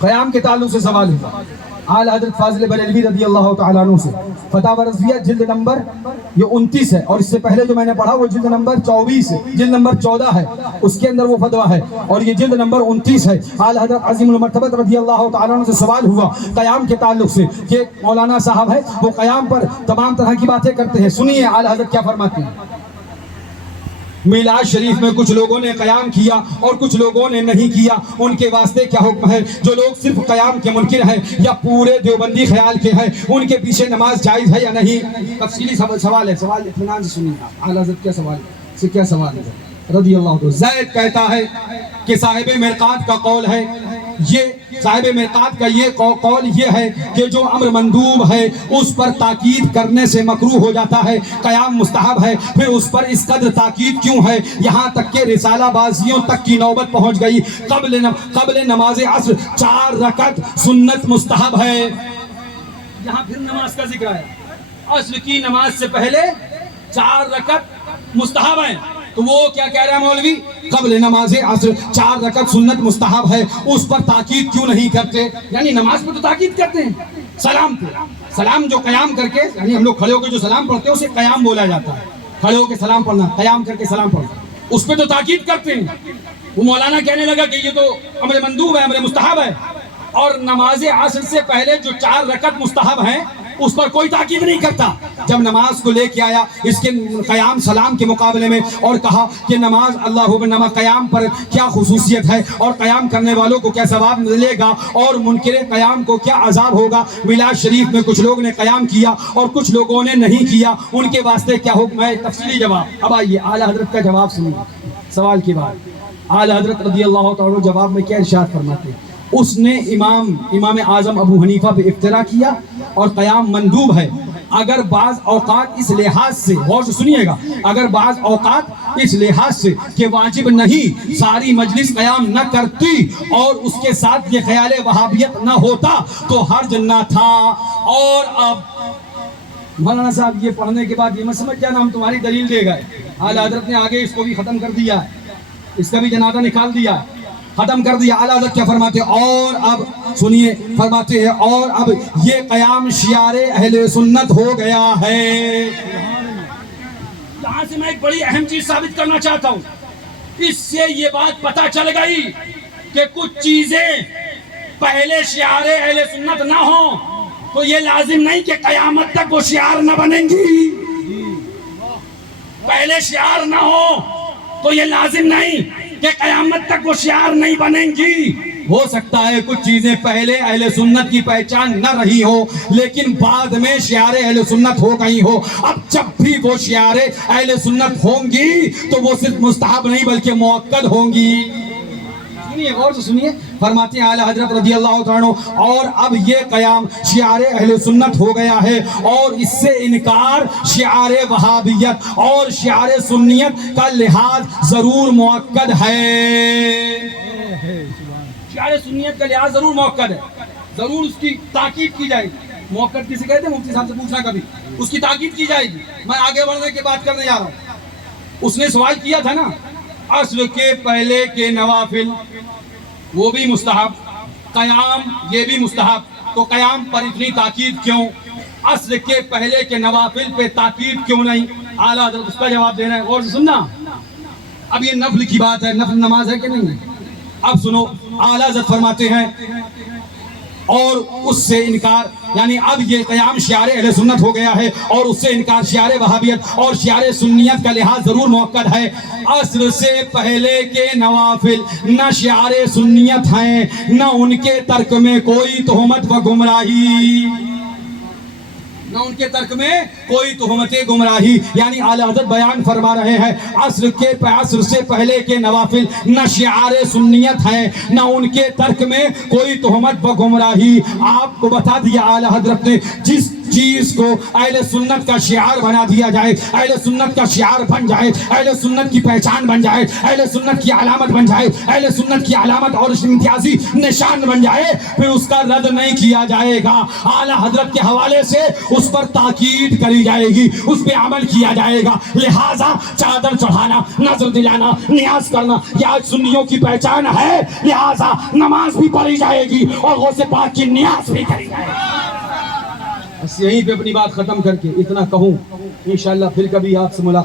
قیام کے تعلق سے سوال ہے اعلیٰ حضرت فاضل بریلوی رضی اللہ تعالیٰ عنہ سے، فتاوی رضویہ جلد نمبر یہ 29 ہے، اور اس سے پہلے جو میں نے پڑھا وہ جلد نمبر 24 ہے، جلد نمبر 14 ہے، اس کے اندر وہ فتویٰ ہے، اور یہ جلد نمبر 29 ہے۔ اعلیٰ حضرت عظیم المرتبہ رضی اللہ تعالیٰ عنہ سے سوال ہوا قیام کے تعلق سے کہ مولانا صاحب ہے وہ قیام پر تمام طرح کی باتیں کرتے ہیں، سنیے اعلیٰ حضرت کیا فرماتے ہیں۔ میلاد شریف میں کچھ لوگوں نے قیام کیا اور کچھ لوگوں نے نہیں کیا، ان کے واسطے کیا حکم ہے؟ جو لوگ صرف قیام کے منکر ہیں یا پورے دیوبندی خیال کے ہیں، ان کے پیچھے نماز جائز ہے یا نہیں؟ تفصیلی سوال ہے، سوال اطمینان سے سنیے آپ۔ اعلیٰ حضرت کیا سوال ہے رضی اللہ عنہ۔ زید کہتا ہے کہ صاحب مرقات کا قول ہے، یہ صاحب مرقات کا یہ قول یہ ہے کہ جو امر مندوب ہے اس پر تاکید کرنے سے مکروہ ہو جاتا ہے، قیام مستحب ہے، پھر اس پر اس قدر تاکید کیوں ہے؟ یہاں تک کہ رسالہ بازیوں تک کی نوبت پہنچ گئی، قبل نماز عصر 4 رکعت سنت مستحب ہے۔ یہاں پھر نماز کا ذکر ہے، عصر کی نماز سے پہلے 4 رکعت مستحب ہے، تو وہ کیا کہہ رہا ہے مولوی؟ قبل نماز عصر 4 رکعت سنت مستحب ہے، اس پر تاکید کیوں نہیں کرتے؟ یعنی نماز پر تو تاکید کرتے ہیں، سلام پہ سلام جو قیام کر کے، یعنی ہم لوگ کھڑے ہو کے جو سلام پڑھتے ہیں اسے قیام بولا جاتا ہے، کھڑے ہو کے سلام پڑھنا، قیام کر کے سلام پڑھنا، اس پہ تو تاکید کرتے ہیں۔ وہ مولانا کہنے لگا کہ یہ تو امر مندوب ہے، امر مستحب ہے، اور نماز عصر سے پہلے جو 4 رکعت مستحب ہیں اس پر کوئی تاکید نہیں کرتا۔ جب نماز کو لے کے آیا اس کے قیام سلام کے مقابلے میں اور کہا کہ نماز اللہ قیام پر کیا خصوصیت ہے اور قیام کرنے والوں کو کیا ثواب ملے گا اور منکر قیام کو کیا عذاب ہوگا، میلاد شریف میں کچھ لوگ نے قیام کیا اور کچھ لوگوں نے نہیں کیا، ان کے واسطے کیا حکم ہے؟ تفصیلی جواب۔ اب آئیے اعلیٰ حضرت کا جواب سنیے سوال کے بعد۔ اعلیٰ حضرت رضی اللہ تعالیٰ جواب میں کیا ارشاد فرماتے ہیں؟ اس نے امام اعظم ابو حنیفہ پہ افترا کیا اور قیام مندوب ہے، اگر بعض اوقات اس لحاظ سے، غور سے سنیے گا، اگر بعض اوقات اس لحاظ سے کہ واجب نہیں، ساری مجلس قیام نہ کرتی اور اس کے ساتھ یہ خیال وہابیت نہ ہوتا تو حرج نہ تھا۔ اور اب مولانا صاحب یہ پڑھنے کے بعد یہ مت سمجھ جانا ہم تمہاری دلیل دے گئے، اعلیٰ حضرت نے آگے اس کو بھی ختم کر دیا ہے، اس کا بھی جنازہ نکال دیا، ختم کر دیا۔ اعلیٰ حضرت کیا فرماتے ہیں؟ اور اب سنیے، فرماتے ہیں اور اب یہ قیام شعار اہل سنت ہو گیا ہے۔ یہاں سے میں ایک بڑی اہم چیز ثابت کرنا چاہتا ہوں، اس سے یہ بات پتہ چل گئی کہ کچھ چیزیں پہلے شعار اہل سنت نہ ہوں تو یہ لازم نہیں کہ قیامت تک وہ شعار نہ بنیں گی، پہلے شعار نہ ہو تو یہ لازم نہیں کہ قیامت تک وہ شعار نہیں بنیں گی۔ ہو سکتا ہے کچھ چیزیں پہلے اہل سنت کی پہچان نہ رہی ہو لیکن بعد میں شعار اہل سنت ہو گئی ہو، اب جب بھی وہ شعار اہل سنت ہوں گی تو وہ صرف مستحب نہیں بلکہ مؤکد ہوں گی۔ سنیے، غور سے سنیے، فرماتے ہیں اعلیٰ حضرت رضی اللہ تعالیٰ عنہ اور اب یہ قیام شعار اہل سنت ہو گیا ہے اور اس سے انکار شعار وہابیت اور شعار سنیت کا لحاظ ضرور مؤکد ہے۔ شعار سنیت کا لحاظ ضرور مؤکد ہے، ضرور اس کی تاکید کی جائے گی۔ مؤکد کسے کہتے ہیں؟ مفتی صاحب سے پوچھنا کبھی، اس کی تاکید کی جائے گی۔ میں آگے بڑھنے کی بات کرنے جا رہا ہوں۔ اس نے سوال کیا تھا نا عصر کے پہلے کے نوافل وہ بھی مستحب، قیام یہ بھی مستحب، تو قیام پر اتنی تاکید کیوں؟ عصر کے پہلے کے نوافل پہ تاکید کیوں نہیں؟ اعلیٰ حضرت اس کا جواب دینا ہے، غور سے سننا۔ اب یہ نفل کی بات ہے، نفل نماز ہے کہ نہیں ہے؟ اب سنو، اعلیٰ حضرت فرماتے ہیں اور اس سے انکار، یعنی اب یہ قیام شعار اہل سنت ہو گیا ہے اور اس سے انکار شعار وہابیت اور شعار سنیت کا لحاظ ضرور مؤکد ہے۔ عصر سے پہلے کے نوافل نہ شعار سنیت ہیں نہ ان کے ترک میں کوئی تہمت و گمراہی، نہ ان کے ترک میں کوئی تہمت گمراہی، یعنی اعلیٰ حضرت بیان فرما رہے ہیں عصر سے پہلے کے نوافل نہ شعار سنیت ہیں نہ ان کے ترک میں کوئی تہمت و گمراہی۔ آپ کو بتا دیا اعلیٰ حضرت نے چیز کو اہل سنت کا شعار بنا دیا جائے، اہل سنت کا شعار بن جائے، اہل سنت کی پہچان بن جائے، اہل سنت کی علامت بن جائے، اہل سنت کی علامت اور امتیازی نشان بن جائے، پھر اس کا رد نہیں کیا جائے گا۔ اعلیٰ حضرت کے حوالے سے اس پر تاکید کری جائے گی، اس پہ عمل کیا جائے گا۔ لہٰذا چادر چڑھانا، نظر دلانا، نیاز کرنا یہ آج سنیوں کی پہچان ہے، لہٰذا نماز بھی پڑھی جائے گی اور غوث پاک کی نیاز بھی کری جائے گی۔ بس یہیں پہ اپنی بات ختم کر کے اتنا کہوں، انشاءاللہ پھر کبھی آپ سے ملاقات